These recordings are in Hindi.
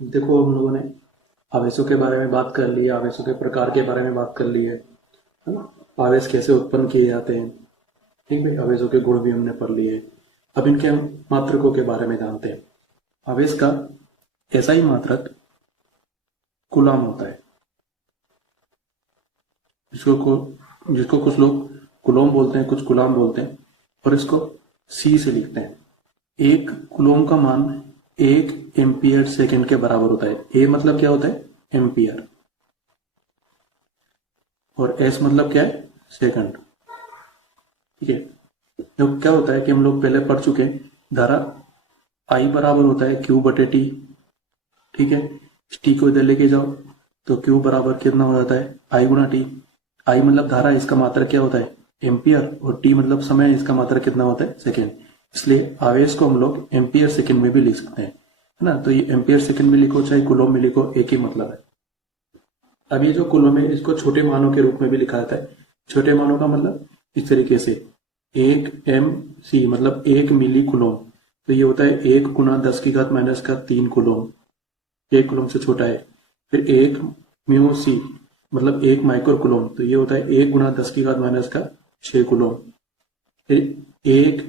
देखो, हम लोगों ने आवेशों के बारे में बात कर ली है, आवेशों के प्रकार के बारे में बात कर ली है ना। आवेश कैसे उत्पन्न किए जाते हैं। ठीक भाई, आवेशों के गुण भी हमने पढ़ लिए। अब इनके हम मात्रकों के बारे में जानते हैं। आवेश का ऐसा ही मात्रक कूलम होता है, जिसको कुछ लोग कूलम बोलते हैं, कुछ गुलाम बोलते हैं, और इसको सी से लिखते हैं। एक कूलम का मान 1 एम्पियर सेकेंड के बराबर होता है। ए मतलब क्या होता है? एम्पियर। और एस मतलब क्या है? सेकंड। ठीक है। तो क्या होता है कि हम लोग पहले पढ़ चुके हैं, धारा आई बराबर होता है क्यू बटे टी। ठीक है। टी को इधर लेके जाओ तो क्यू बराबर कितना हो जाता है? आई गुना टी। आई मतलब धारा, इसका मात्रक क्या होता है? एम्पियर। और टी मतलब समय, इसका मात्रक कितना होता है? सेकेंड। इसलिए आवेश को हम लोग एम्पियर सेकेंड में भी लिख सकते हैं, है ना। तो ये एम्पियर सेकेंड में लिखो चाहे कूलम में लिखो, एक ही मतलब है। अब ये जो कूलम है, इसको छोटे मानों के रूप में भी लिखा जाता है। छोटे मानों का मतलब इस तरीके से, 1 MC मतलब 1 मिली कूलम। तो ये होता है 1 × 10⁻³ कूलम। 1 कूलम से छोटा है। फिर 1 μC मतलब 1 माइक्रो कूलम। तो ये होता है 1 × 10⁻⁶ कूलम। फिर 1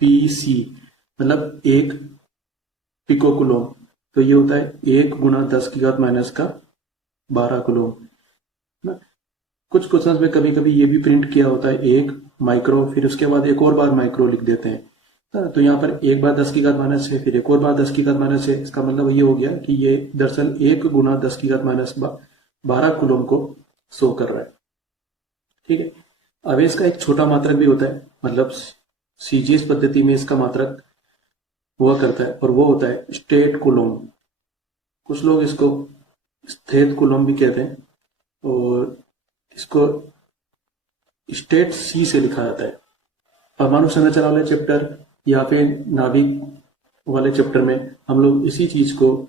PC मतलब 1 पिको कूलम। तो ये होता है 1 × 10⁻⁻12 कूलम ना। कुछ क्वेश्चंस में कभी कभी ये भी प्रिंट किया होता है 1 माइक्रो, फिर उसके बाद एक और बार माइक्रो लिख देते हैं। तो यहाँ पर एक बार 10⁻⁶, फिर एक और बार 10⁻⁶। इसका मतलब ये हो गया कि ये दरअसल 1 × 10⁻12 कूलम को शो कर रहा है। ठीक है। आवेश का एक छोटा मात्रक भी होता है, मतलब सीजीएस पद्धति में इसका मात्रक हुआ करता है, और वो होता है स्टेट कूलम। कुछ लोग इसको स्थिर कूलम भी कहते हैं, और इसको स्टेट सी से लिखा जाता है। परमाणु संरचना वाले चैप्टर या फिर नाभिक वाले चैप्टर में हम लोग इसी चीज को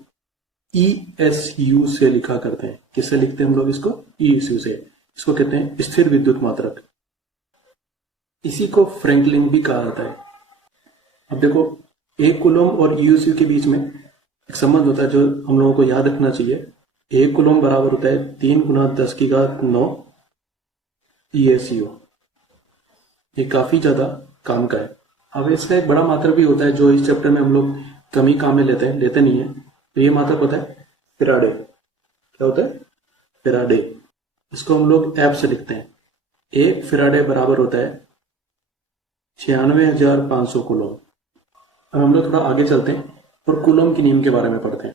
ESU से लिखा करते हैं। किससे लिखते हैं हम लोग इसको? ESU से। इसको कहते हैं स्थिर विद्युत मात्रक। इसी को फ्रैंकलिन भी कहा जाता है। अब देखो, एक कूलम और ESU के बीच में एक संबंध होता है जो हम लोगों को याद रखना चाहिए। एक कूलम बराबर होता है 3 × 10⁹ ESU। ये काफी ज्यादा काम का है। अब इसका एक बड़ा मात्रक भी होता है जो इस चैप्टर में हम लोग कम ही काम में लेते नहीं है। तो ये मात्रक होता है फेराडे। क्या होता है? फेराडे। इसको हम लोग एफ से लिखते हैं। 1 फेराडे बराबर होता है 96,500 कूलम। अब हम लोग थोड़ा आगे चलते हैं और कूलम की नियम के बारे में पढ़ते हैं।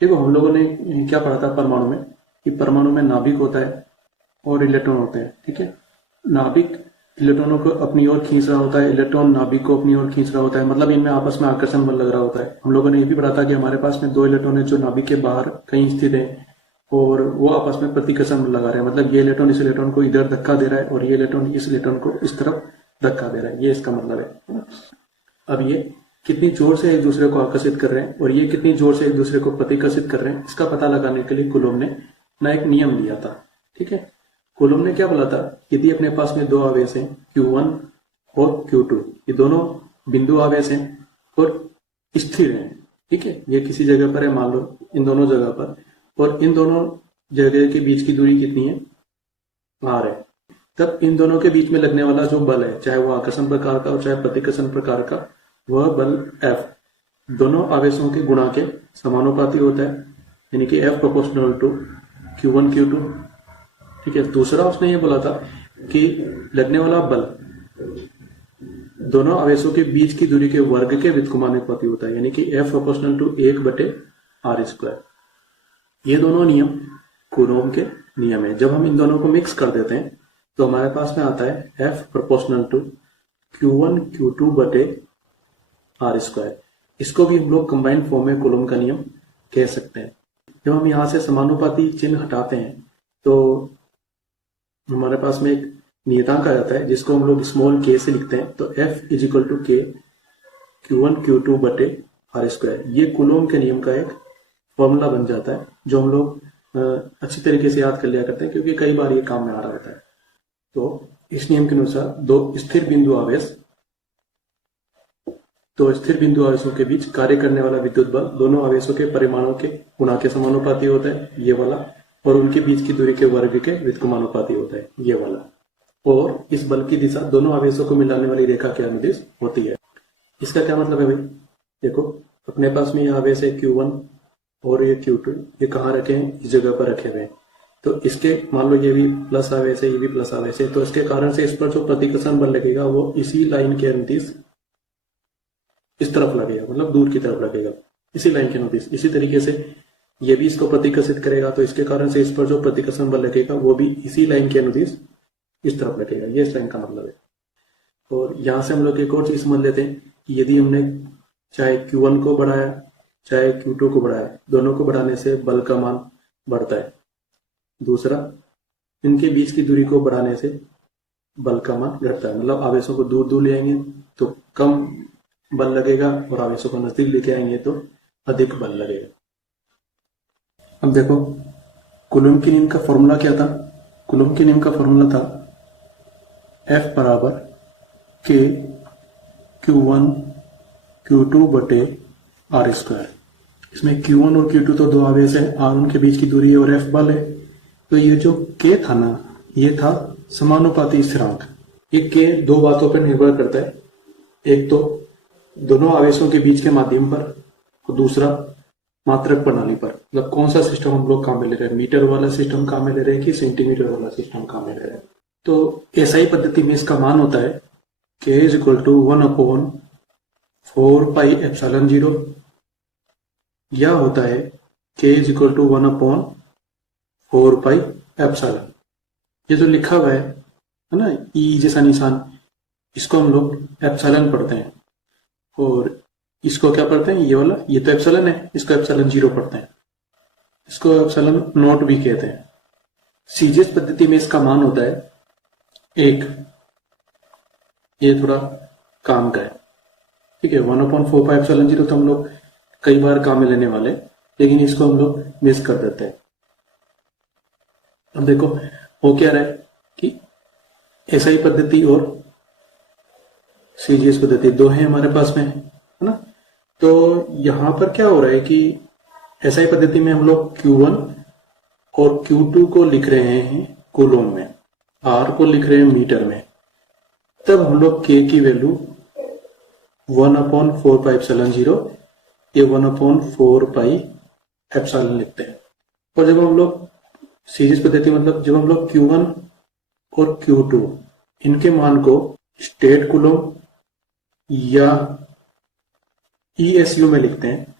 देखो, हम लोगों ने क्या पढ़ा था परमाणु में, कि परमाणु में नाभिक होता है और इलेक्ट्रॉन होते हैं। ठीक है। नाभिक इलेक्ट्रॉनों को अपनी ओर खींच रहा होता है, इलेक्ट्रॉन नाभिक को अपनी ओर खींच रहा होता है, मतलब इनमें आपस में आकर्षण बल लग रहा होता है। हम लोगों ने ये भी पढ़ा था कि हमारे पास में 2 इलेक्ट्रॉन है जो नाभिक के बाहर कहीं स्थित है, और वो आपस में प्रतिकर्षण बल लगा रहे हैं। मतलब ये इलेक्ट्रॉन इस इलेक्ट्रॉन को इधर धक्का दे रहा है, और ये इलेक्ट्रॉन इस इलेक्ट्रॉन को इस तरफ धक्का दे रहा है। ये इसका मतलब है। अब ये कितनी जोर से एक दूसरे को आकर्षित कर रहे हैं और ये कितनी जोर से एक दूसरे को प्रतिकर्षित कर रहे हैं, इसका पता लगाने के लिए कूलम ने ना एक नियम दिया था। ठीक है। कूलम ने क्या बोला था, यदि अपने पास में 2 आवेश हैं, Q1 और Q2, ये दोनों बिंदु आवेश हैं और स्थिर हैं। ठीक है। ये किसी जगह पर है, मान लो इन दोनों जगह पर, और इन दोनों जगह के बीच की दूरी कितनी है? R है। तब इन दोनों के बीच में लगने वाला जो बल है, चाहे वो आकर्षण प्रकार का हो चाहे प्रतिकर्षण प्रकार का, वह बल F दोनों आवेशों के गुणा के समानुपाती होता है, यानी कि F proportional to Q1 Q2। ठीक है। दूसरा उसने ये बोला था कि लगने वाला बल दोनों आवेशों के बीच की दूरी के वर्ग के व्युत्क्रमानुपाती होता है, यानी कि F प्रोपोर्शनल टू 1/r²। ये दोनों नियम कूलम के नियम है। जब हम इन दोनों को मिक्स कर देते हैं तो हमारे पास में आता है F proportional to Q1 Q2/r²। इसको भी हम लोग कंबाइंड फॉर्म में कूलम का नियम कह सकते हैं। जब हम यहां से समानुपाती चिन्ह हटाते हैं तो हमारे पास में एक नियतांक आ जाता है जिसको हम लोग स्मॉल k से लिखते हैं। तो F = K Q1 Q2/r²। ये कूलम के नियम का एक फॉर्मूला बन जाता है जो हम लोग अच्छी तरीके से याद कर लिया करते हैं, क्योंकि कई बार ये काम में आ रहा होता है। तो इस नियम के अनुसार 2 स्थिर बिंदु आवेश तो स्थिर बिंदु आवेशों के बीच कार्य करने वाला विद्युत बल दोनों आवेशों के परिमाणों के गुणा के समानुपाती होता है, ये वाला, और उनके बीच की दूरी के वर्ग के व्युत्क्रमानुपाती होता है, ये वाला। और इस बल की दिशा दोनों आवेशों को मिलाने वाली रेखा के अनुदिश होती है। इसका क्या मतलब है भाई? देखो, अपने पास में यह आवेश है Q1 और ये Q2, ये कहाँ रखे हैं? इस जगह पर रखे हुए हैं। तो इसके मान लो ये भी प्लस आवेश है, ये भी प्लस आवेश है, तो इसके कारण से इस पर जो प्रतिकर्षण बल लगेगा वो इसी लाइन के अनुदिश इस तरफ लगेगा, मतलब दूर की तरफ लगेगा, इसी लाइन के अनुदिश। इसी तरीके से ये भी इसको प्रतिकर्षित करेगा, तो इसके कारण से इस पर जो प्रतिकर्षण बल लगेगा वो भी इसी लाइन के अनुदिश इस तरफ लगेगा। ये इस लाइन का मतलब है। और यहां से हम लोग एक और चीज समझ लेते हैं कि यदि हमने चाहे Q1 को बढ़ाया चाहे Q2 को बढ़ाया, दोनों को बढ़ाने से बल का मान बढ़ता है। दूसरा, इनके बीच की दूरी को बढ़ाने से बल का मान घटता है, मतलब आवेशों को दूर दूर ले आएंगे तो कम बल लगेगा और आवेशों को नजदीक लेके आएंगे तो अधिक बल लगेगा। अब देखो, कूलॉम के नियम का फॉर्मूला क्या था? कूलॉम के नियम का फॉर्मूला था F बराबर K Q1 Q2 बटे R स्क्वायर। इसमें Q1 और Q2 तो दो आवेश है, R उनके बीच की दूरी है और F बल है। तो ये जो K था ना, ये था समानुपाती स्थिरांक। ये K दो बातों पर निर्भर करता है, एक तो दोनों आवेशों के बीच के माध्यम पर और दूसरा मात्रक प्रणाली पर। मतलब कौन सा सिस्टम हम लोग काम में ले रहे हैं, मीटर वाला सिस्टम काम में ले रहे हैं कि सेंटीमीटर वाला सिस्टम काम में ले रहे हैं। तो एसआई पद्धति में इसका मान होता है K is equal to 1/4 pi epsilon 0, या होता है K is equal to 1/4 pi epsilon. ये जो लिखा हुआ है ना, E जैसा निशान, इसको हम लोग एप्सिलॉन पढ़ते हैं, और इसको क्या पढ़ते हैं? ये वाला, ये तो एप्सिलॉन है, इसको एप्सिलॉन 0 पढ़ते हैं, इसको एप्सिलॉन नॉट भी कहते हैं। सीजीएस पद्धति में इसका मान होता है 1। ये थोड़ा काम का है, ठीक है। 1/4 पाई एप्सिलॉन 0 तो हम लोग कई बार काम में लेने वाले, लेकिन इसको हम लोग मिस कर देते हैं। अब देखो हो क्या रहा है कि एसआई पद्धति और सीजीएस पद्धति दो है हमारे पास में, है ना। तो यहां पर क्या हो रहा है कि एसआई पद्धति में हम लोग Q1 और Q2 को लिख रहे हैं कूलॉम में, R को लिख रहे हैं मीटर में, तब हम लोग K की वैल्यू 1/4 पाई एप्सिलॉन 0, ये 1/4 पाई एप्सिलॉन लिखते हैं। और जब हम लोग सीरीज पद्धति, मतलब जब हम लोग Q1 और Q2 इनके मान को स्टेट कूलॉम या ESU में लिखते हैं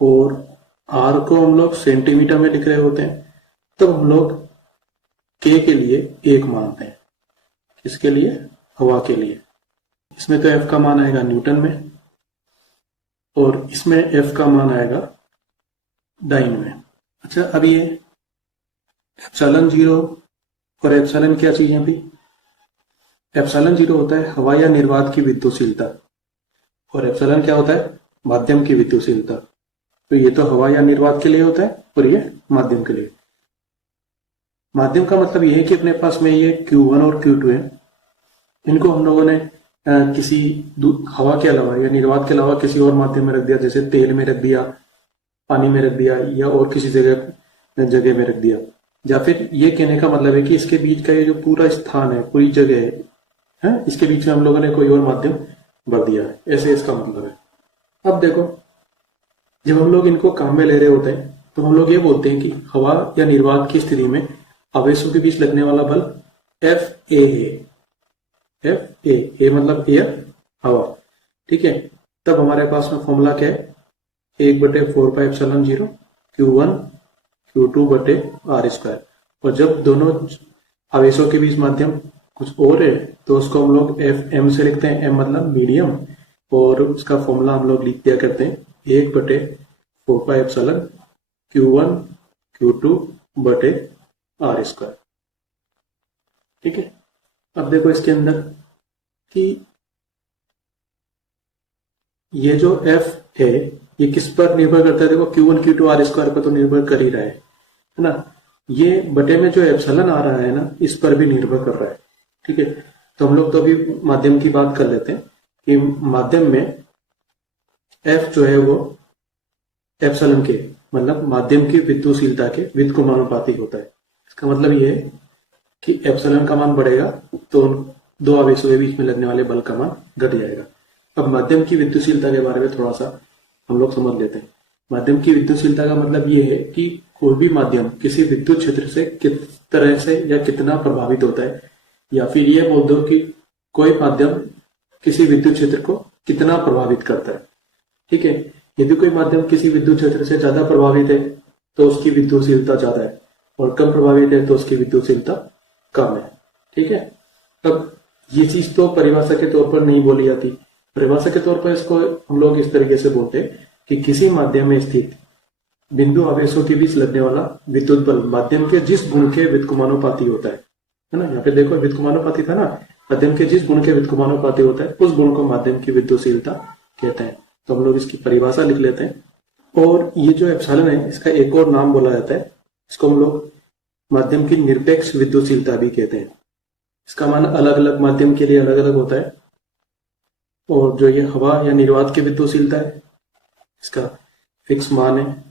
और R को हम लोग सेंटीमीटर में लिख रहे होते हैं, तब हम लोग K के लिए 1 मानते हैं। किसके लिए? हवा के लिए। इसमें तो F का मान आएगा न्यूटन में, और इसमें F का मान आएगा डाइन में। अच्छा, अब ये एप्सिलॉन 0 और एप्सिलॉन क्या चीजें भी? एप्सिलॉन 0 होता है हवा या निर्वात की विद्युतशीलता, और एप्सिलॉन क्या होता है? माध्यम की विद्युतशीलता। तो ये तो हवा या निर्वात के लिए होता है और ये माध्यम के लिए। माध्यम का मतलब ये है कि अपने पास में ये Q1 और Q2 है, इनको हम लोगों ने किसी हवा के अलावा या निर्वात के अलावा किसी और माध्यम में रख दिया, जैसे तेल में रख दिया, पानी में रख दिया, या और किसी जगह में रख दिया। या फिर ये कहने का मतलब है कि इसके बीच का ये जो पूरा स्थान है, पूरी जगह है, इसके बीच में हम लोगों ने कोई और माध्यम भर दिया है, ऐसे इसका मतलब है। अब देखो, जब हम लोग इनको काम में ले रहे होते हैं तो हम लोग ये बोलते हैं कि हवा या निर्वात की स्थिति में आवेशों के बीच लगने वाला बल FA है। FA मतलब एयर, हवा, ठीक है। तब हमारे पास में फॉर्मूला क्या है? 1/4 पाई एप्सिलॉन 0 Q1 Q2 बटे R स्क्वायर। और जब दोनों आवेशों के बीच माध्यम कुछ और है तो उसको हम लोग FM से लिखते हैं, M मतलब मीडियम, और उसका फॉर्मूला हम लोग लिख दिया करते हैं 1/4 पाई एप्सिलॉन Q1 Q2 बटे R स्क्वायर, ठीक है। अब देखो इसके अंदर कि ये जो F है ये किस पर निर्भर करता है? देखो Q1 Q2 R स्क्वायर पर तो निर्भर कर ही रहा है ना। ये बटे में जो एप्सिलॉन आ रहा है ना, इस पर भी निर्भर कर रहा है, ठीक है। तो हम लोग तो अभी माध्यम की बात कर लेते हैं कि माध्यम में एफ जो है वो एप्सिलॉन के मतलब माध्यम की विद्युतशीलता के व्युत्क्रमानुपाती होता है। इसका मतलब ये है कि एप्सिलॉन का मान बढ़ेगा तो दो आवेशों के बीच में लगने वाले बल का मान घट जाएगा। अब माध्यम की विद्युतशीलता के बारे में थोड़ा सा हम लोग समझ लेते हैं। माध्यम की विद्युतशीलता का मतलब ये है कि कोई भी माध्यम किसी विद्युत क्षेत्र से किस तरह से या कितना प्रभावित होता है, या फिर ये बोल दो कि कोई माध्यम किसी विद्युत क्षेत्र को कितना प्रभावित करता है। ठीक है, यदि कोई माध्यम किसी विद्युत क्षेत्र से ज्यादा प्रभावित है तो उसकी विद्युतशीलता ज्यादा है, और कम प्रभावित है तो उसकी विद्युतशीलता कम है। ठीक है, अब ये चीज तो परिभाषा के तौर पर नहीं बोली जाती। परिभाषा के तौर पर इसको हम लोग इस तरीके से बोलते हैं कि किसी माध्यम में स्थित बिंदु आवेशों के बीच लगने वाला विद्युत बल माध्यम के जिस गुण के व्युत्क्रमानुपाती होता है ना। यहाँ पे देखो व्युत्क्रमानुपाती था ना, माध्यम के जिस गुण के व्युत्क्रमानुपाती होता है उस गुण को माध्यम की विद्युतशीलता कहते हैं। तो हम लोग इसकी परिभाषा लिख लेते हैं। और ये जो एप्सिलॉन है इसका एक और नाम बोला जाता है, इसको हम लोग माध्यम की निरपेक्ष विद्युतशीलता भी कहते हैं। इसका मान अलग अलग माध्यम के लिए अलग अलग होता है। और जो ये हवा या निर्वात की विद्युतशीलता है इसका फिक्स मान है।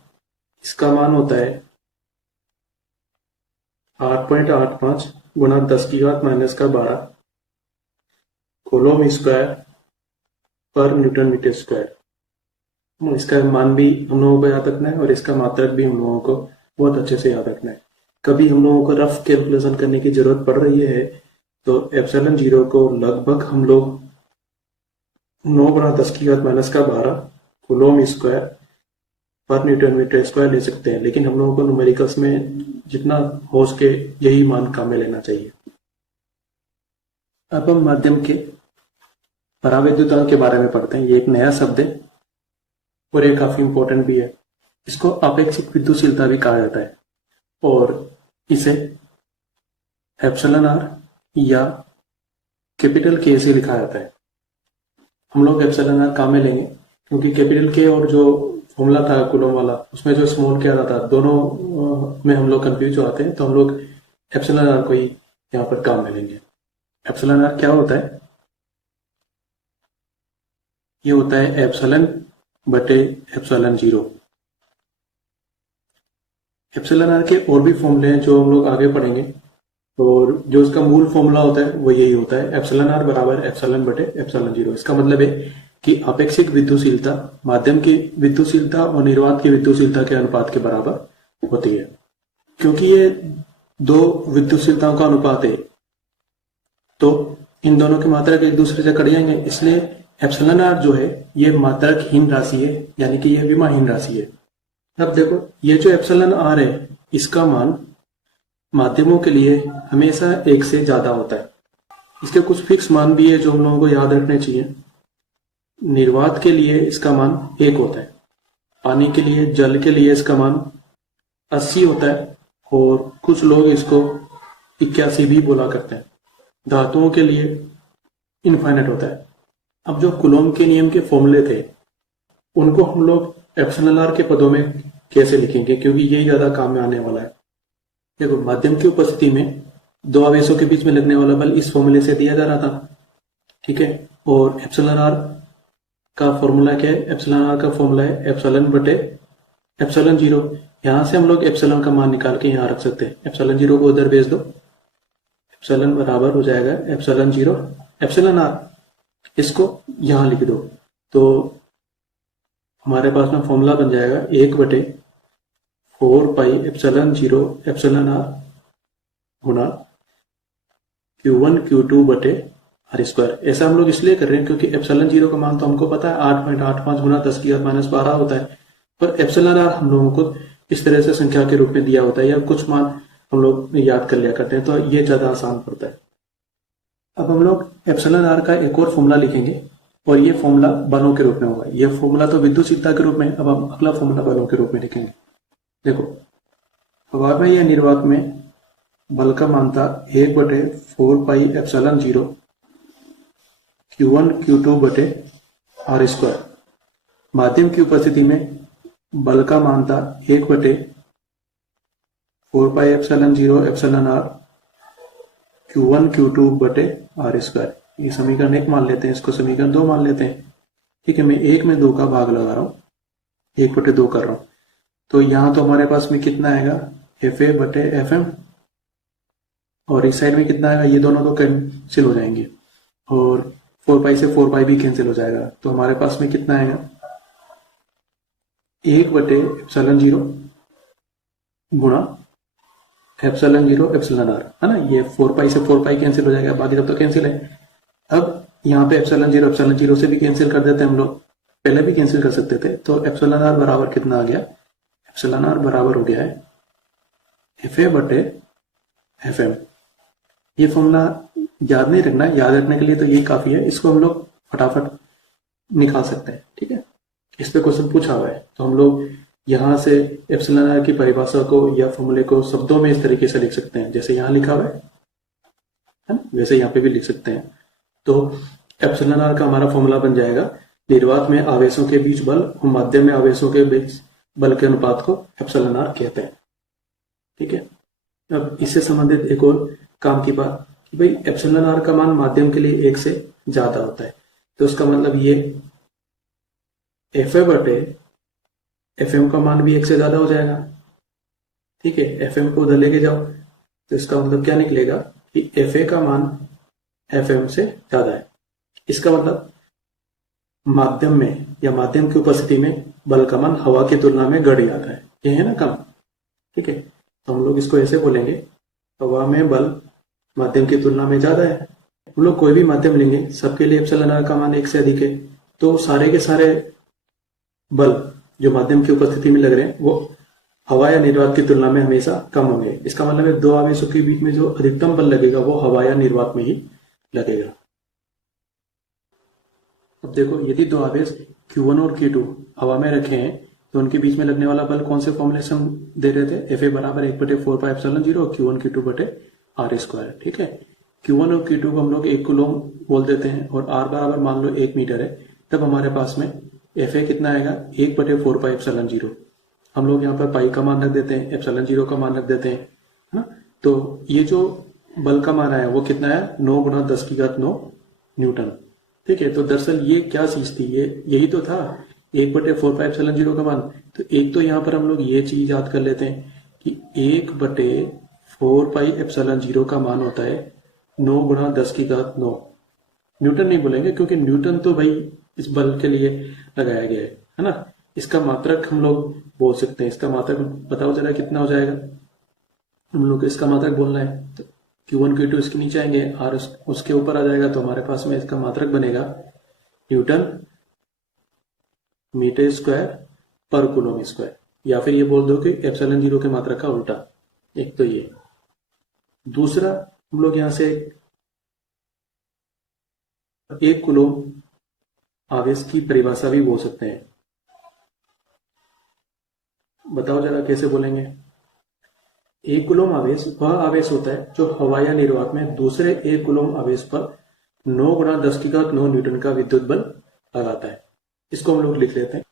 इसका मान होता है 8.85 गुणा 10⁻⁻12 कूलम स्क्वायर पर न्यूटन मीटर स्क्वायर। इसका मान भी हम लोगों को याद रखना है और इसका मात्रक भी हम लोगों को बहुत अच्छे से याद रखना है। कभी हम लोगों को रफ कैलकुलेशन करने की जरूरत पड़ रही है तो एप्सिलॉन जीरो को लगभग हम लोग 9 गुणा 10⁻⁻12 कूलम स्क्वायर पर न्यूटन मीटर स्क्वायर ले सकते हैं, लेकिन हम लोगों को न्यूमेरिकल्स में जितना हो सके यही मान काम में लेना चाहिए। अब हम माध्यम के परावैद्युतांक के बारे में पढ़ते हैं। ये एक नया शब्द है और ये काफी इंपॉर्टेंट भी है। इसको आपेक्षिक विद्युतशीलता भी कहा जाता है और इसे एप्सिलॉन आर या कैपिटल के से लिखा जाता है। हम लोग एप्सिलॉन आर काम में लेंगे क्योंकि कैपिटल के और जो फॉर्मूला था कूलम वाला उसमें जो स्मॉल के आता था दोनों में हम लोग कंफ्यूज हो आते हैं, तो हम लोग एप्सिलॉन आर को ही यहाँ पर काम में लेंगे। एप्सिलॉन आर क्या होता है? ये होता है एप्सिलॉन बटे एप्सिलॉन जीरो। एप्सिलॉन आर के और भी फॉर्मूले हैं जो हम लोग आगे पढ़ेंगे, और जो उसका मूल फॉर्मूला होता है वो यही होता है, एप्सिलॉन आर बराबर एप्सिलॉन बटे एप्सिलॉन जीरो। इसका मतलब है कि आपेक्षिक विद्युतशीलता माध्यम की विद्युतशीलता और निर्वात की विद्युतशीलता के अनुपात के बराबर होती है। क्योंकि ये दो विद्युतशीलताओं का अनुपात है तो इन दोनों की मात्रक एक दूसरे से कट जाएंगे, इसलिए एप्सिलॉन आर जो है ये मात्रकहीन राशि है, यानी कि ये विमाहीन राशि है। अब देखो ये जो एप्सिलॉन आर है इसका मान माध्यमों के लिए हमेशा एक से ज्यादा होता है। इसके कुछ फिक्स मान भी है जो हम लोगों को याद रखने चाहिए। निर्वात के लिए इसका मान 1 होता है, पानी के लिए जल के लिए इसका मान 80 होता है, और कुछ लोग इसको 81 भी बोला करते हैं। धातुओं के लिए इनफाइनाइट होता है। अब जो कूलॉम के नियम के फॉर्मूले थे उनको हम लोग एप्सिलॉन आर के पदों में कैसे लिखेंगे, क्योंकि यही ज्यादा काम में आने वाला है। देखो माध्यम की उपस्थिति में दो आवेशों के बीच में लगने वाला बल इस फॉर्मूले से दिया जा रहा था, ठीक है। और एप्सिलॉन आर का फॉर्मूला क्या है? एप्सिलॉन आर का फॉर्मूला है एप्सिलॉन बटे एप्सिलॉन जीरो। यहां से हम लोग एप्सिलॉन का मान निकाल के यहाँ रख सकते हैं। एप्सिलॉन जीरो को उधर भेज दो, एप्सिलॉन बराबर हो जाएगा एप्सिलॉन जीरो एप्सिलॉन आर। इसको यहां लिख दो तो हमारे पास में फॉर्मूला बन जाएगा 1/4 pi epsilon zero epsilon R गुणा Q1 Q2 बटे आर स्क्वायर। ऐसा हम लोग इसलिए कर रहे हैं क्योंकि एप्सिलॉन जीरो का मान तो हमको पता है 8.85 गुणा 10⁻⁻12 होता है, पर एप्सिलॉन आर हम लोगों को इस तरह से संख्या के रूप में दिया होता है या कुछ मान हम लोग याद कर लिया करते हैं, तो ये ज्यादा आसान पड़ता है। अब हम लोग एप्सिलॉन आर का एक और फॉर्मूला लिखेंगे और ये फॉर्मूला बलों के रूप में होगा। ये फॉर्मूला तो विद्युतशीलता के रूप में, अब हम अगला फॉर्मूला बलों के रूप में लिखेंगे। देखो हवा में या निर्वात में बल का मान था 1/4 pi epsilon zero Q1 Q2 बटे आर स्क्वायर। माध्यम की उपस्थिति में बल का मान था 1/4 pi epsilon zero epsilon R Q1 Q2 बटे आर स्क्वायर। ये समीकरण 1 मान लेते हैं, इसको समीकरण 2 मान लेते हैं। ठीक है, मैं 1 में 2 का भाग लगा रहा हूँ, 1/2 कर रहा हूँ, तो यहाँ तो हमारे पास में कितना आएगा, FA/FM, और इस साइड में कितना आएगा, ये दोनों तो कैंसिल हो जाएंगे, और 4 पाई से 4 पाई भी कैंसिल हो जाएगा, तो हमारे पास में कितना आएगा, 1/ε0 गुणा ε0 है ना, ये 4 पाई से 4 पाई कैंसिल हो जाएगा, बाकी सब तो कैंसिल है। अब यहाँ पे ε0 से भी कैंसिल कर देते हैं हम लोग, पहले भी कैंसिल कर सकते थे, तो εr बराबर कितना आ गया, εr बराबर हो गया है FA/FM। ये फॉर्मूला याद नहीं रखना, याद रखने के लिए तो ये काफी है, इसको हम लोग फटाफट निकाल सकते हैं, ठीक है। इस पे क्वेश्चन पूछा हुआ है, तो हम लोग यहाँ से εr की परिभाषा को या फॉर्मूले को शब्दों में इस तरीके से लिख सकते हैं, जैसे यहाँ लिखा हुआ है ना, वैसे यहाँ पे भी लिख सकते हैं। तो εr का हमारा फॉर्मूला बन जाएगा, निर्वात में आवेशों के बीच बल और माध्यम में आवेशों के बीच बल के अनुपात को εr कहते हैं, ठीक है। अब इससे संबंधित एक और काम की बात कि भाई εr का मान माध्यम के लिए 1 से ज्यादा होता है, तो इसका मतलब ये FA/FM का मान भी 1 से ज्यादा हो जाएगा, ठीक है। FM को उधर लेके जाओ तो इसका मतलब क्या निकलेगा कि FA का मान FM से ज्यादा है। इसका मतलब माध्यम में या माध्यम की उपस्थिति में बल का मान हवा की तुलना में बढ़ जाता है, ये है ना कम, ठीक है। तो हम लोग इसको ऐसे बोलेंगे, हवा में बल माध्यम की तुलना में ज्यादा है। हम लोग कोई भी माध्यम लेंगे, सबके लिए εr का मान 1 से अधिक है, तो सारे के सारे बल जो माध्यम की उपस्थिति में लग रहे हैं वो हवा या निर्वात की तुलना में हमेशा कम होंगे। इसका मतलब है दो आवेशों के बीच में जो अधिकतम बल लगेगा वो हवा या निर्वात में ही लगेगा। अब देखो, यदि दो आवेश Q1 और Q2 हवा में रखे हैं तो उनके बीच में लगने वाला बल कौन से फॉर्मूले से हम दे रहे थे, FA बराबर 1/4πε0 और Q1 Q2/r², ठीक है। Q1 और Q2 को हम लोग 1 कूलम बोल देते हैं और r बराबर मान लो 1 मीटर है, तब हमारे पास में FA कितना आएगा, 1/4πε0। हम लोग यहाँ पर पाई का मान रख देते हैं, ε0 का मान रख देते हैं, है ना। तो ये जो बल का मान आया वो कितना है, 9 × 10⁹ न्यूटन, ठीक है। तो दरअसल ये क्या चीज थी, ये यही तो था 1/4πε0 का मान। तो एक तो यहाँ पर हम लोग ये चीज याद कर लेते हैं कि 1/4πε0 का मान होता है 9 × 10⁹ न्यूटन नहीं बोलेंगे, क्योंकि न्यूटन तो भाई इस बल के लिए लगाया गया है ना। इसका मात्रक हम लोग बोल सकते हैं, इसका मात्रक बताओ जरा कितना हो जाएगा, हम लोग इसका मात्रक बोलना है तो Q1 Q2 इसके नीचे आएंगे, R उसके ऊपर आ जाएगा, तो हमारे पास में इसका मात्रक बनेगा न्यूटन मीटर स्क्वायर पर कूलम स्क्वायर, या फिर ये बोल दो कि ε0 के मात्रक का उल्टा। एक तो ये, दूसरा हम लोग यहां से 1 कूलम आवेश की परिभाषा भी बोल सकते हैं। बताओ जरा कैसे बोलेंगे। 1 कूलम आवेश वह आवेश होता है जो हवा या निर्वात में दूसरे 1 कूलम आवेश पर 9 × 10⁹ न्यूटन का विद्युत बल लगाता है। इसको हम लोग लिख लेते हैं।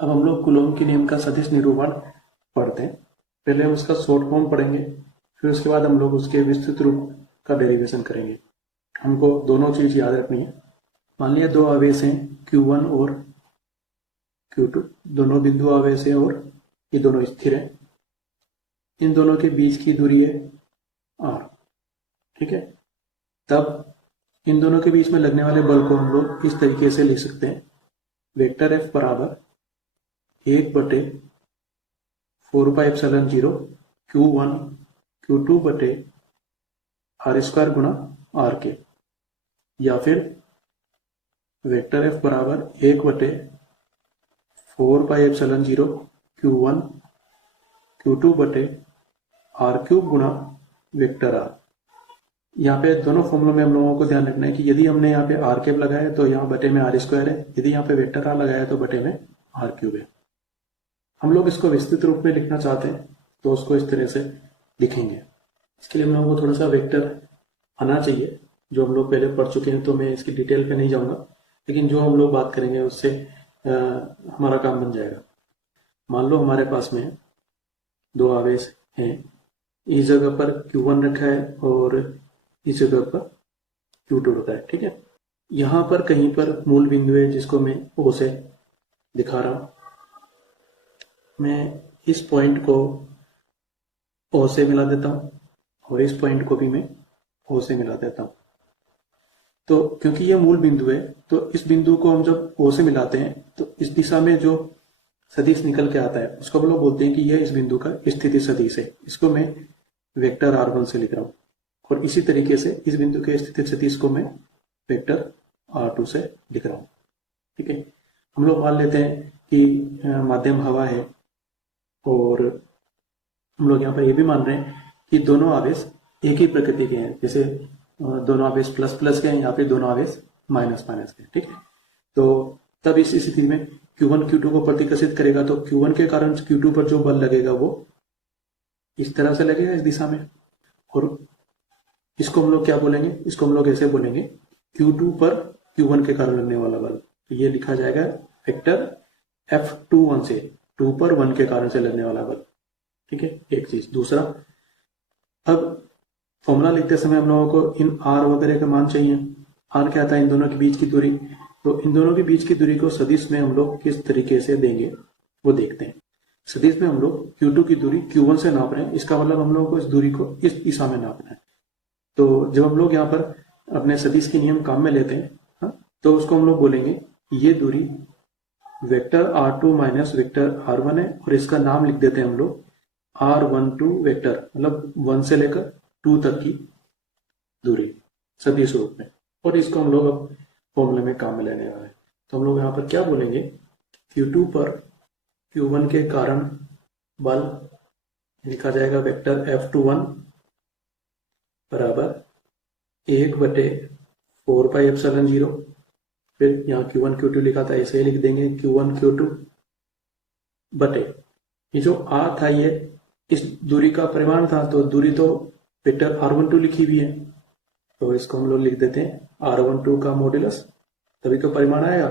अब हम लोग कूलम के नियम का सदिश निरूपण पढ़ते हैं। पहले हम उसका शॉर्ट फॉर्म पढ़ेंगे, फिर उसके बाद हम लोग उसके विस्तृत रूप का डेरिवेशन करेंगे। हमको दोनों चीज याद रखनी है। मान लिया दो आवेश हैं Q1 और Q2, दोनों बिंदु आवेश है और ये दोनों स्थिर है। इन दोनों के बीच की दूरी है r, ठीक है। तब इन दोनों के बीच में लगने वाले बल को हम लोग इस तरीके से लिख सकते हैं, वेक्टर F बराबर 1/4πε0 Q1 Q2/r² गुणा r के, या फिर वेक्टर F बराबर 1/4πε0 Q1 Q2/r³ गुणा वेक्टर r। यहाँ पे दोनों फॉर्मूलों में हम लोगों को ध्यान रखना है कि यदि हमने यहाँ पे r³ लगाया है तो यहाँ बटे में r² है, यदि यहाँ पे वेक्टर r लगाया है तो बटे में r³ है। हम लोग इसको विस्तृत रूप में लिखना चाहते हैं तो उसको इस तरह से लिखेंगे। इसके लिए हम लोगों को थोड़ा सा वेक्टर आना चाहिए, जो हम लोग पहले पढ़ चुके हैं, तो मैं इसकी डिटेल पे नहीं जाऊंगा, लेकिन जो हम लोग बात करेंगे उससे हमारा काम बन जाएगा। मान लो हमारे पास में दो आवेश हैं, इस जगह पर Q1 रखा है और इस जगह पर Q2 रखा है, ठीक है। यहां पर कहीं पर मूल बिंदु है जिसको मैं ओ से दिखा रहा हूं। मैं इस पॉइंट को ओ से मिला देता हूं और इस पॉइंट को भी मैं ओ से मिला देता हूं। तो क्योंकि ये मूल बिंदु है तो इस बिंदु को हम जब ओ से मिलाते हैं तो इस दिशा में जो सदिश निकल के आता है उसको हम लोग बोलते हैं कि यह इस बिंदु का स्थिति सदिश है। इसको मैं वेक्टर r1 से लिख रहा हूं और इसी तरीके से इस बिंदु के स्थिति सदिश को मैं वेक्टर r2 से लिख रहा हूं। ठीक है, हम लोग मान लेते हैं कि माध्यम हवा है और हम लोग यहाँ पर ये भी मान रहे हैं कि दोनों आवेश एक ही प्रकृति के हैं। जैसे दोनों आवेश प्लस प्लस के हैं, यहाँ पे दोनों आवेश माइनस माइनस के हैं। ठीक है, तो तब इस स्थिति में Q1 Q2 को प्रतिकर्षित करेगा तो Q1 के कारण Q2 पर जो बल लगेगा वो इस तरह से लगेगा, इस दिशा में। और इसको हम लोग क्या बोलेंगे, इसको हम लोग ऐसे बोलेंगे Q2 पर Q1 के कारण लगने वाला बल। तो ये लिखा जाएगा वेक्टर F21 से, 2 पर 1 के कारण से लगने वाला बल। ठीक है, एक चीज। दूसरा, अब फॉर्मूला लिखते समय हम लोगों को इन R वगैरह का मान चाहिए। R क्या था, इन दोनों के बीच की दूरी। तो इन दोनों के बीच की दूरी को सदिश में हम लोग किस तरीके से देंगे वो देखते हैं। सदिश में हम लोग Q2 की दूरी Q1 से नाप रहे हैं, इसका मतलब हम लोगों को इस दूरी को इस दिशा में नापना है। तो जब हम लोग यहाँ पर अपने सदिश के नियम काम में लेते हैं, हाँ, तो उसको हम लोग बोलेंगे ये दूरी vector R2 minus vector R1 है और इसका नाम लिख देते हैं हम लोग R12 वेक्टर, मतलब 1 से लेकर 2 तक की दूरी सदिश रूप में। और इसको हम लोग अब फॉर्मूले में काम में लेने वाले हैं। तो हम लोग यहाँ पर क्या बोलेंगे, Q2 पर Q1 के कारण बल लिखा जाएगा वेक्टर F21 बराबर 1/4πε0। फिर यहाँ Q1 Q2 लिखा था, ऐसे ही लिख देंगे Q1 Q2 बटे ये जो R था ये इस दूरी का परिमाण था, तो दूरी तो वेक्टर R12 लिखी हुई है, तो इसको हम लोग लिख देते हैं R12 का मॉड्यूलस, तभी तो परिमाण आएगा।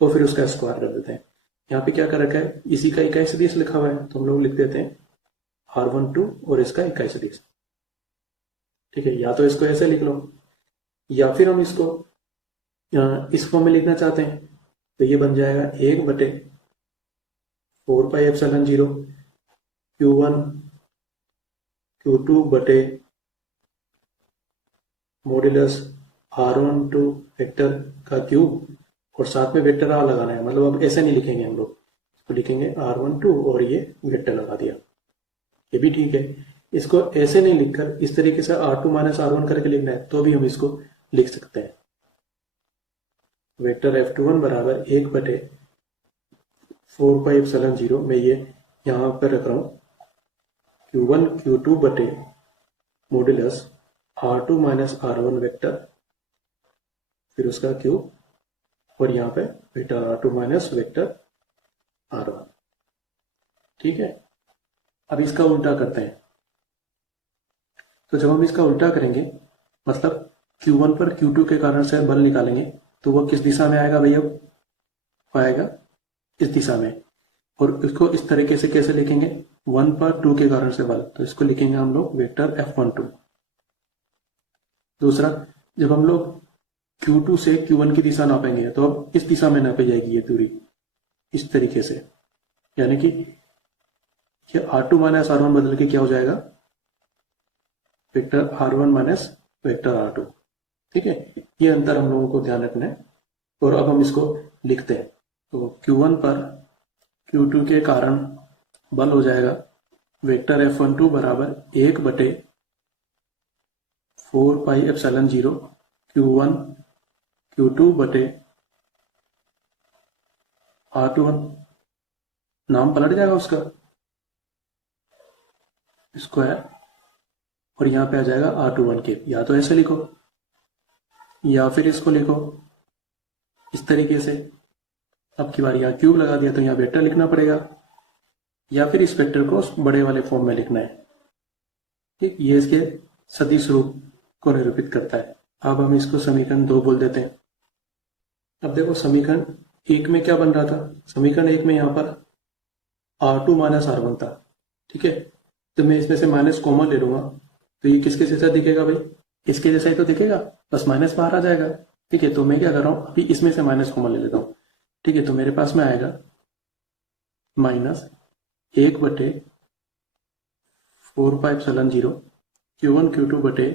तो फिर उसका स्क्वायर कर देते हैं। यहाँ पे क्या कर रखा है, इसी का इकाई सदिश लिखा हुआ है, तो हम लोग लिख देते हैं R12 और इसका इकाई सदिश। ठीक है, या तो इसको ऐसे लिख लो या फिर हम इसको इस फॉर्म में लिखना चाहते हैं तो ये बन जाएगा 1/4πε0 Q1 Q2 बटे मॉड्यूलस R12 वेक्टर का क्यूब और साथ में वेक्टर R लगाना है। मतलब अब ऐसे नहीं लिखेंगे हम लोग, इसको लिखेंगे R12 और ये वेक्टर लगा दिया, ये भी ठीक है। इसको ऐसे नहीं लिखकर इस तरीके से R2 माइनस R1 करके लिखना है तो भी हम इसको लिख सकते हैं। वेक्टर F21 बराबर 1/4πε0 में ये यहां पर रख रहा हूं Q1 Q2 बटे modulus R2 minus R1 vector, फिर उसका क्यूब और यहाँ पे vector R2 minus vector R1। ठीक है, अब इसका उल्टा करते हैं। तो जब हम इसका उल्टा करेंगे, मतलब Q1 पर Q2 के कारण से बल निकालेंगे तो वह किस दिशा में आएगा भैया, आएगा इस दिशा में। और इसको इस तरीके से कैसे लिखेंगे, 1 पर 2 के कारण से बल, तो इसको लिखेंगे हम लोग वेक्टर F12। दूसरा, जब हम लोग Q2 से Q1 की दिशा नापेंगे तो अब इस दिशा में नापी जाएगी ये दूरी, इस तरीके से, यानी कि ये R2 माइनस R1 बदल के क्या हो जाएगा, vector R1 minus vector R2। ठीक है, ये अंतर हम लोगों को ध्यान रखना है। और अब हम इसको लिखते हैं, तो Q1 पर Q2 के कारण बल हो जाएगा वेक्टर F12 बराबर 1/4πε0 Q1 Q2 बटे R21, नाम पलट जाएगा उसका स्क्वायर और यहां पे आ जाएगा R21 के। या तो ऐसे लिखो या फिर इसको लिखो इस तरीके से। अब की बार यहाँ क्यूब लगा दिया तो यहाँ वेक्टर लिखना पड़ेगा, या फिर इस वेक्टर को बड़े वाले फॉर्म में लिखना है। ठीक, ये इसके सदिश रूप को निरूपित करता है। अब हम इसको समीकरण 2 बोल देते हैं। अब देखो समीकरण 1 में क्या बन रहा था, समीकरण 1 में यहाँ पर R2 माइनस R1 था। ठीक है, तो मैं इसमें से माइनस कॉमन ले लूंगा तो ये किसके जैसा दिखेगा भाई, इसके जैसा ही तो दिखेगा, बस माइनस बाहर आ जाएगा। ठीक है, तो मैं क्या कर रहा हूं, अभी इसमें से माइनस कॉमन ले लेता हूं। ठीक है, तो मेरे पास में आएगा -1/4π0 Q1 Q2 बटे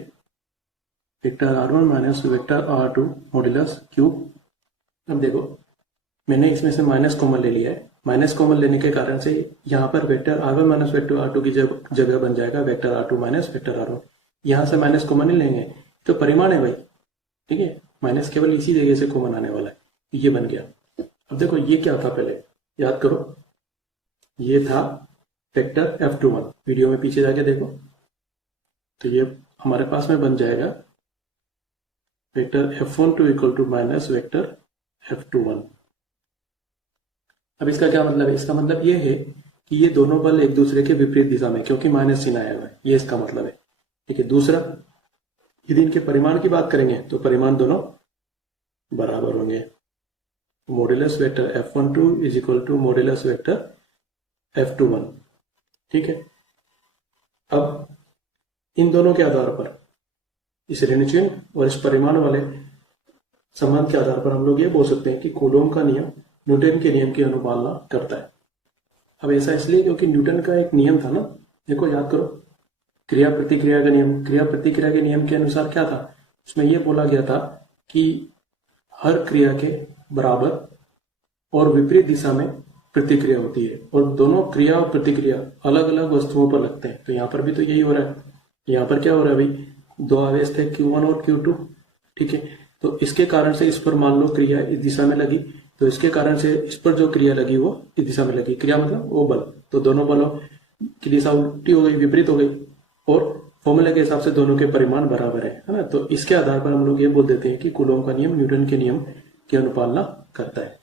vector R1 minus vector R2 modulus cube. अब देखो, मैंने इसमें से माइनस कॉमन ले लिया है। माइनस कॉमन लेने के कारण से यहाँ पर vector R1 minus vector R2 की जगह बन जाएगा vector R2 minus vector R1। यहाँ से माइनस कॉमन नहीं लेंगे तो परिमाण है भाई। ठीक है, माइनस केवल इसी जगह से कॉमन आने वाला है, ये बन गया। अब देखो ये क्या था, पहले याद करो, ये था वेक्टर F21। वीडियो में पीछे जाके देखो, तो ये हमारे पास में बन जाएगा vector F12 equal to minus vector F21। अब इसका क्या मतलब है? इसका मतलब ये है कि ये दोनों बल एक दूसरे के विपरीत दिशा में, क्योंकि माइनस चिन्ह आया हुआ है, ये इसका मतलब है। ठीक है, दूसरा, यदि इनके परिमाण की बात करेंगे तो परिमाण दोनों बराबर होंगे। Modulus vector F12 is equal to modulus vector F21। ठीक है, अब इन दोनों के आधार पर, इस ऋण चिन्ह और इस परिमाण वाले संबंध के आधार पर हम लोग ये बोल सकते हैं कि कूलोम का नियम न्यूटन के नियम की अनुपालना करता है। अब ऐसा इसलिए क्योंकि न्यूटन का एक नियम था ना, देखो याद करो, क्रिया प्रतिक्रिया का नियम। क्रिया प्रतिक्रिया के नियम के अनुसार क्या था, उसमें यह बोला गया था कि हर क्रिया के बराबर और विपरीत दिशा में प्रतिक्रिया होती है, और दोनों क्रिया और प्रतिक्रिया अलग अलग वस्तुओं पर लगते हैं। तो यहाँ पर भी तो यही हो रहा है। यहाँ पर क्या हो रहा है भाई, दो आवेश थे Q1 और Q2। ठीक है, तो इसके कारण से इस पर मान लो क्रिया इस दिशा में लगी, तो इसके कारण से इस पर जो क्रिया लगी वो इस दिशा में लगी। क्रिया मतलब वो बल, तो दोनों बलों की दिशा उल्टी हो गई, विपरीत हो गई, और फॉर्मूले के हिसाब से दोनों के परिमाण बराबर है ना। तो इसके आधार पर हम लोग ये बोल देते हैं कि कूलोम का नियम न्यूटन के नियम की अनुपालना करता है।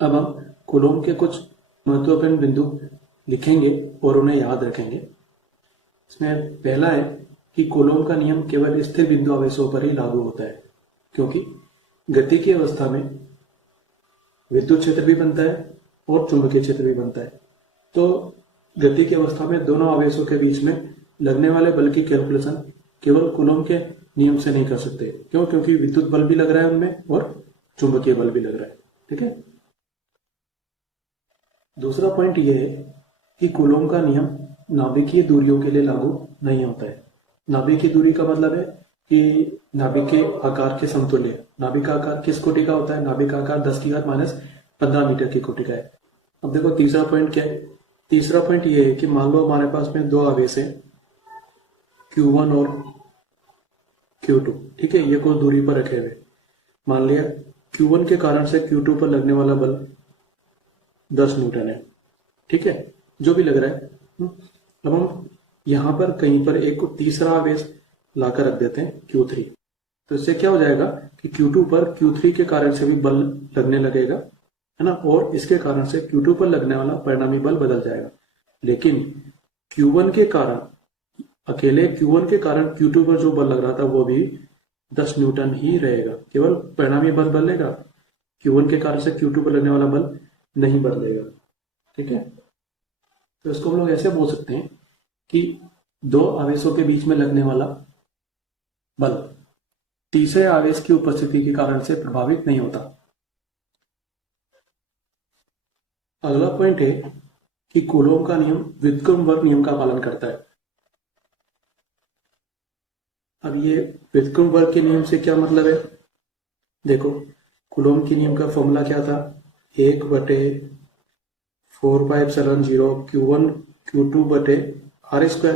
अब हम कूलोम के कुछ महत्वपूर्ण बिंदु लिखेंगे और उन्हें याद रखेंगे। इसमें पहला है कि कूलोम का नियम केवल स्थिर बिंदु आवेशों पर ही लागू होता है, क्योंकि गति की अवस्था में विद्युत क्षेत्र भी बनता है और चुंबकीय क्षेत्र भी बनता है। तो गति की अवस्था में दोनों आवेशों के बीच में लगने वाले बल की कैलकुलेशन केवल कूलोम के नियम से नहीं कर सकते। क्यों? क्योंकि विद्युत बल भी लग रहा है उनमें और चुंबकीय बल भी लग रहा है। ठीक है, दूसरा पॉइंट यह है कि कूलोम का नियम नाभिकीय दूरियों के लिए लागू नहीं होता है। नाभिकीय दूरी का मतलब है कि नाभिक के आकार के समतुल्य। नाभिक का आकार किस कोटि का होता है? नाभिक का आकार 10⁻⁻15 मीटर की कोटि का है। अब देखो तीसरा पॉइंट क्या है? तीसरा पॉइंट ये है कि मान लो हमारे पास में दो आवेश है Q1 और Q2। ठीक है, ये कुछ दूरी पर रखे हुए। मान लिया Q1 के कारण से Q2 पर लगने वाला बल 10 न्यूटन है। ठीक है, जो भी लग रहा है। अब हम यहां पर कहीं पर एक तीसरा आवेश लाकर रख देते हैं Q3। तो इससे क्या हो जाएगा कि Q2 पर Q3 के कारण से भी बल लगने लगेगा, है ना, और इसके कारण से Q2 पर लगने वाला परिणामी बल बदल जाएगा। लेकिन Q1 के कारण, अकेले Q1 के कारण Q2 पर जो बल लग रहा था वो भी 10 न्यूटन ही रहेगा। केवल परिणामी बल बदलेगा, Q1 के कारण से Q2 पर लगने वाला बल नहीं बदलेगा। ठीक है, तो इसको हम लोग ऐसे बोल सकते हैं कि दो आवेशों के बीच में लगने वाला बल तीसरे आवेश की उपस्थिति के कारण से प्रभावित नहीं होता। अगला पॉइंट है कि कूलोम का नियम व्युत्क्रमवर्ग नियम का पालन करता है। अब ये व्युत्क्रमवर्ग के नियम से क्या मतलब है? देखो, कूलोम के नियम का फॉर्मूला क्या था? 1/4πε0 Q1 Q2 बटे R²।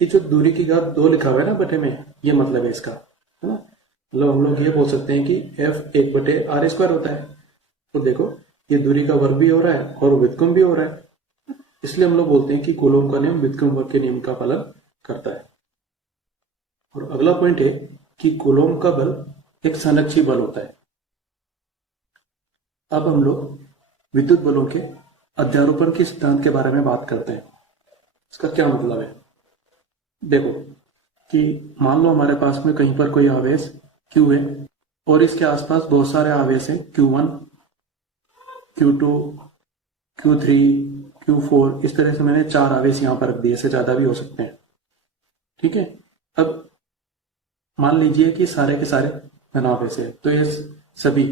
ये जो दूरी की घात 2 लिखा हुआ है ना बटे में, ये मतलब है इसका, है ना। मतलब हम लोग ये बोल सकते हैं कि F 1/R² होता है। तो देखो, ये दूरी का वर्ग भी हो रहा है और व्युत्क्रम भी हो रहा है, इसलिए हम लोग बोलते हैं कि कूलोम का नियम व्युत्क्रमवर्ग के नियम का पालन करता है। और अगला पॉइंट है कि कूलोम का बल एक संरक्षी बल होता है। अब हम लोग विद्युत बलों के अध्यारोपण के सिद्धांत के बारे में बात करते हैं। इसका क्या मतलब है? देखो कि मान लो हमारे पास में कहीं पर कोई आवेश Q है और इसके आसपास बहुत सारे आवेश हैं Q1 Q2 Q3 Q4। इस तरह से मैंने 4 आवेश यहां पर रख दिए, इससे ज्यादा भी हो सकते हैं। ठीक है, अब मान लीजिए कि सारे के सारे धन आवेश है, तो ये सभी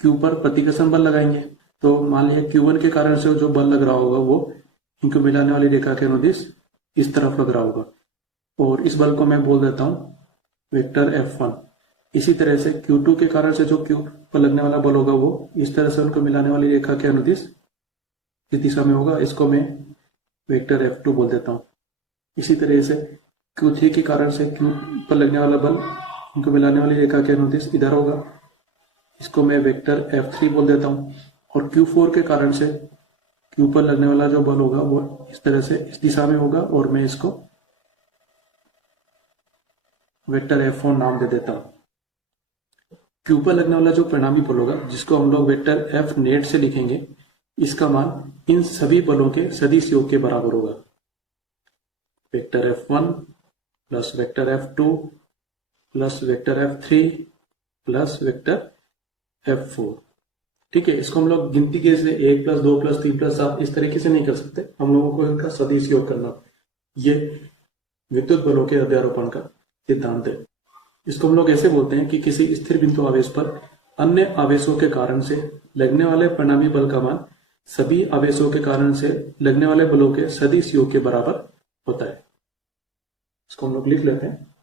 Q पर प्रतिकर्षण बल लगाएंगे। तो मान लीजिए Q1 के कारण से जो बल लग रहा होगा वो इनको मिलाने वाली रेखा के अनुदिश इस तरफ लग रहा होगा, और इस बल को मैं बोल देता हूं वेक्टर F1। इसी तरह से Q2 के कारण से जो Q पर लगने वाला बल होगा वो इस तरह से उनको मिलाने वाली रेखा के अनुदिश इस दिशा में होगा, इसको मैं वेक्टर F2 बोल देता हूं। इसी तरह से Q3 के कारण से Q पर लगने वाला बल इनको मिलाने वाली रेखा के अनुदिश इधर होगा, इसको मैं वेक्टर F3 बोल देता हूं। और Q4 के कारण से Q पर लगने वाला जो बल होगा वो इस तरह से इस दिशा में होगा, और मैं इसको वेक्टर F4 नाम दे देता हूं। Q पर लगने वाला जो परिणामी बल होगा जिसको हम लोग वेक्टर F नेट से लिखेंगे, इसका मान इन सभी बलों के सदिश योग के बराबर होगा। Vector F1 plus vector F2 plus vector F3 plus vector F4। ठीक है, इसको हम लोग गिनती के से 1 प्लस 2 प्लस 3 प्लस 7 इस तरीके से नहीं कर सकते, हम लोगों को इनका सदिश योग करना। ये विद्युत बलों के अध्यारोपण का सिद्धांत है। इसको हम लोग ऐसे बोलते हैं कि किसी स्थिर बिंदु आवेश पर अन्य आवेशों के कारण से लगने वाले परिणामी बल का मान सभी आवेशों के कारण से लगने वाले बलों के सदिश योग के बराबर होता है। इसको हम लोग लिख लेते हैं।